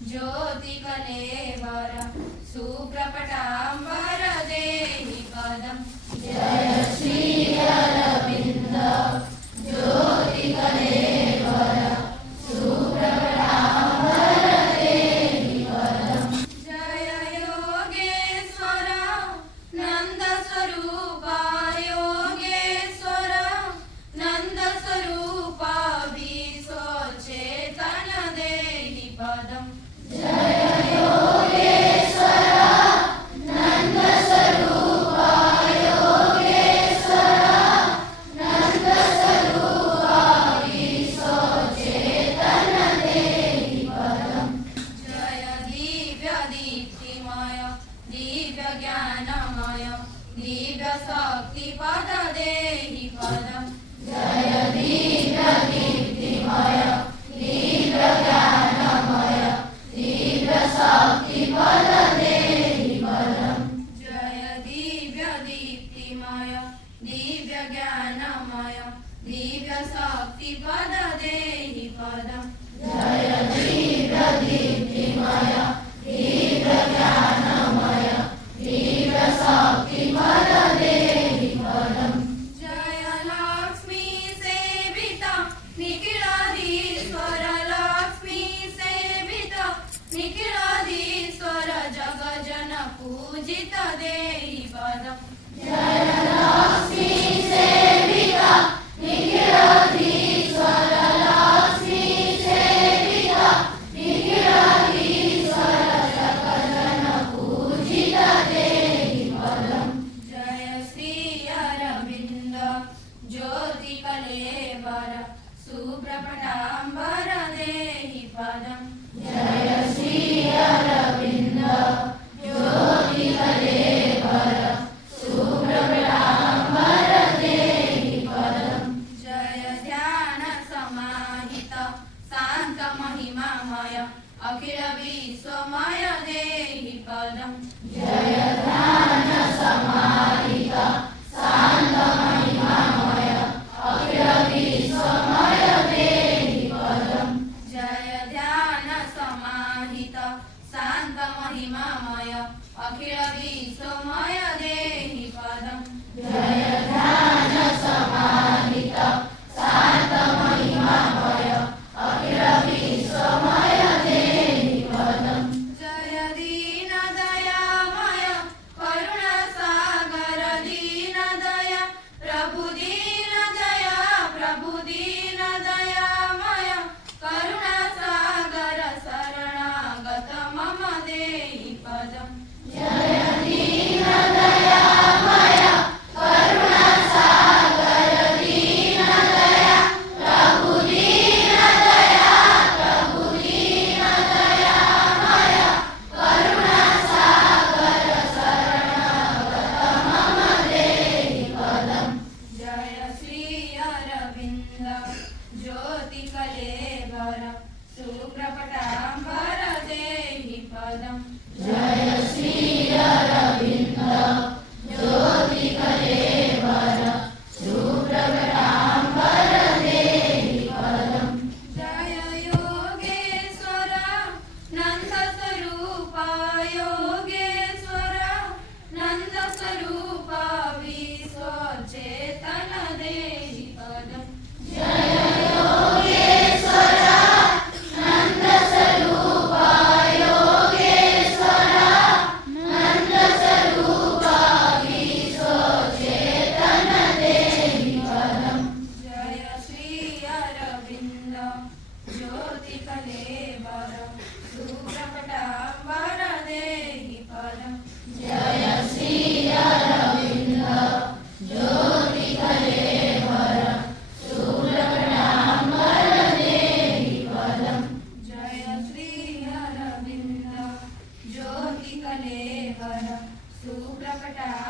ज्योति कलेवर सुप्रकटांबर देहि पदम। जय श्री अरविंद ज्योति कलेवर सुप्रकटांबर देहि पदम। जय योगेश्वर नंद स्वरूप योगेश्वर नंद स्वरूप विश्व चेतन देहि पदम। जय योगेश्वर नंद स्वरूप योगेश्वर नंद स्वरूप विश्व चेतन देहि पदम। जय दिव्य दीप्तिमय दिव्य ज्ञानमय दिव्य शक्ति पद देहि पदम। जय दिव्य दीप्तिमय दिव्य ज्ञानमय दिव्य शक्ति पद देहि पदम। जय दिव्य दीप्तिमय दिव्य ज्ञानमय दिव्य शक्ति पद देहि पदम। जय दिव्य दीप्तिमय दिव्य ज्ञानमय दिव्य शक्ति पद देहि पदम। जय लक्ष्मी सेविता निखिलाधीश्वर लक्ष्मी सेविता निखिलाधीश्वर जग जन पूजित देहि पदम। जय लक्ष्मी सेविता निखिलाधीश्वर लक्ष्मी सेविता निखिलाधीश्वर जग जन पूजित देहि पदम। जय श्री अरविंद ज्योति कलेवर सुप्रकटांबर देहि पदम। जय श्री अरविंद ज्योति कलेवर सुप्रकटांबर देहि पदम। जय ध्यान समाहित शांत महिमामय अखिल विश्वमय देहि पदम। जय ध्यान समाहित शांत महिमामय अखिल विश्वमय देहि पदम। जय ध्यान समाहित शांत महिमामय अखिल विश्वमय देहि पदम। जय ध्यान समाहित शांत महिमामय अखिल विश्वमय देहि पदम। जय दीन दयामय करुणा सागर दीन दया प्रभु दीन दया प्रभु दीन दयामय करुणा सागर शरणागत मम देहि पदम। जय दीन दयामय करुणा सागर दीन दया प्रभु दीन दया प्रभु दीन दयामय करुणा सागर शरणागत मम देहि पदम। जय श्री अरविंद ज्योति कलेवर सुप्रकटांबर देहि पदम। जय श्री अरविंद ज्योति कलेवर सुप्रकटांबर देहि पदम। जय योगेश्वर नंद स्वरूप योगेश्वर नंद स्वरूप विश्व चेतन देहि पदम। जय योगेश्वर नंद स्वरूप योगेश्वर नंद स्वरूप विश्व चेतन देहि पदम। जय श्री अरविंद ज्योति कलेवर सुप्रकटांबर देहि पदम। जय श्री अरविंद ज्योति कलेवर सुप्रकटांबर देहि पदम। जय श्री अरविंद ज्योति कलेवर सुप्रकटांबर